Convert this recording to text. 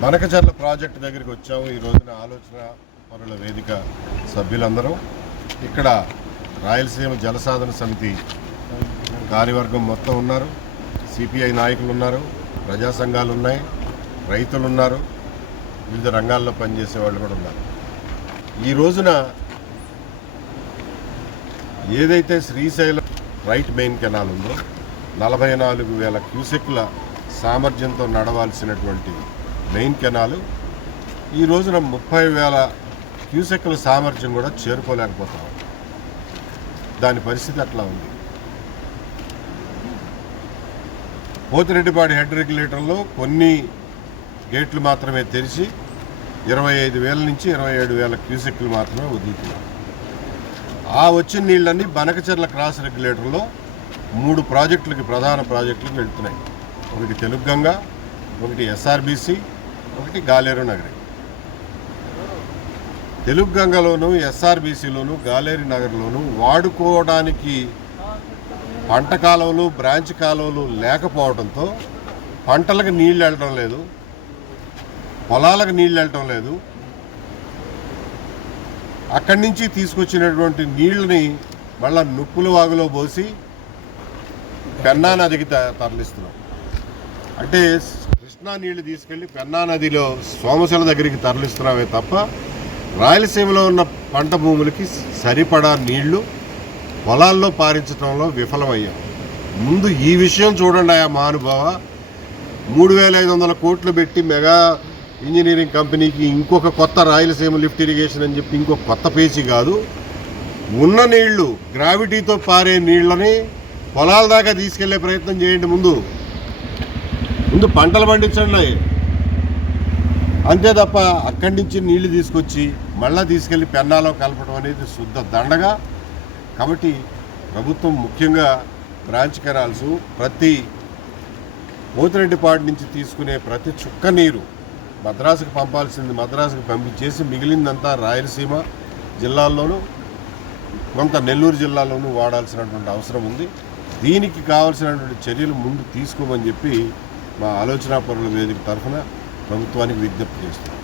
Banakacherla project దగ్గరికి వచ్చాము. ఈ రోజున ఆలోచన పరుల వేదిక సభ్యులందరూ ఇక్కడ రాయలసీమ జలసాధన సమితి కార్యవర్గం మొత్తం ఉన్నారు. సిపిఐ నాయకులు ఉన్నారు, ప్రజా సంఘాలు ఉన్నాయి, రైతులు ఉన్నారు, వివిధ రంగాల్లో పనిచేసే వాళ్ళు కూడా ఉన్నారు. ఈ రోజున ఏదైతే శ్రీశైలం రైట్ మెయిన్ కెనాల్ ఉందో 44,000 క్యూసెక్ల సామర్థ్యంతో నడవాల్సినటువంటి మెయిన్ కెనాలు ఈ రోజున 30,000 క్యూసెక్ల సామర్థ్యం కూడా చేరుకోలేకపోతాం. దాని పరిస్థితి అట్లా ఉంది. పోతిరెడ్డిపాడు హెడ్ రెగ్యులేటర్లో కొన్ని గేట్లు మాత్రమే తెరిచి 25,000 నుంచి 27,000 క్యూసెక్లు మాత్రమే వదులుతున్నారు. ఆ వచ్చిన నీళ్ళన్నీ బనకచర్ల క్రాస్ రెగ్యులేటర్లో 3 ప్రాజెక్టులకి, ప్రధాన ప్రాజెక్టులకు వెళ్తున్నాయి. ఒకటి తెలుగుగంగ, ఒకటి ఎస్ఆర్బిసి, ఒకటి గాలేరు నగరి. తెలుగుగంగలోను, ఎస్ఆర్బిసిలోను, గాలేరు నగర్లోను వాడుకోవడానికి పంట కాలువలు, బ్రాంచ్ కాలువలు లేకపోవడంతో పంటలకు నీళ్ళు వెళ్ళటం లేదు, పొలాలకు నీళ్ళు వెళ్ళటం లేదు. అక్కడి నుంచి తీసుకొచ్చినటువంటి నీళ్ళని మళ్ళా నుప్పుల వాగులో పోసి పెన్నా నదికి తరలిస్తున్నాం. అంటే కృష్ణా నీళ్లు తీసుకెళ్లి పెన్నా నదిలో సోమశిల దగ్గరికి తరలిస్తున్నామే తప్ప రాయలసీమలో ఉన్న పంట భూములకి సరిపడా నీళ్లు పొలాల్లో పారించడంలో విఫలమయ్యాం. ముందు ఈ విషయం చూడండి. ఆ మహానుభావ 3,500 కోట్లు పెట్టి మెగా ఇంజనీరింగ్ కంపెనీకి ఇంకొక కొత్త రాయలసీమ లిఫ్ట్ ఇరిగేషన్ అని చెప్పి ఇంకొక కొత్త పేచి కాదు, ఉన్న నీళ్లు గ్రావిటీతో పారే నీళ్ళని పొలాల దాకా తీసుకెళ్లే ప్రయత్నం చేయండి. ముందు పంటలు పండించండి. అంతే తప్ప అక్కడి నుంచి నీళ్లు తీసుకొచ్చి మళ్ళీ తీసుకెళ్లి పెన్నాలో కలపడం అనేది శుద్ధ దండగా. కాబట్టి ప్రభుత్వం ముఖ్యంగా బ్రాంచ్ కెనాల్స్ ప్రతి పోతిరెడ్డిపాడు నుంచి తీసుకునే ప్రతి చుక్క నీరు మద్రాసుకు పంపాల్సింది మద్రాసుకు పంపించేసి మిగిలిందంతా రాయలసీమ జిల్లాల్లోనూ కొంత నెల్లూరు జిల్లాలోనూ వాడాల్సినటువంటి అవసరం ఉంది. దీనికి కావాల్సినటువంటి చర్యలు ముందు తీసుకోమని చెప్పి మా ఆలోచన పరుల వేదిక తరఫున ప్రభుత్వానికి విజ్ఞప్తి చేస్తున్నాం.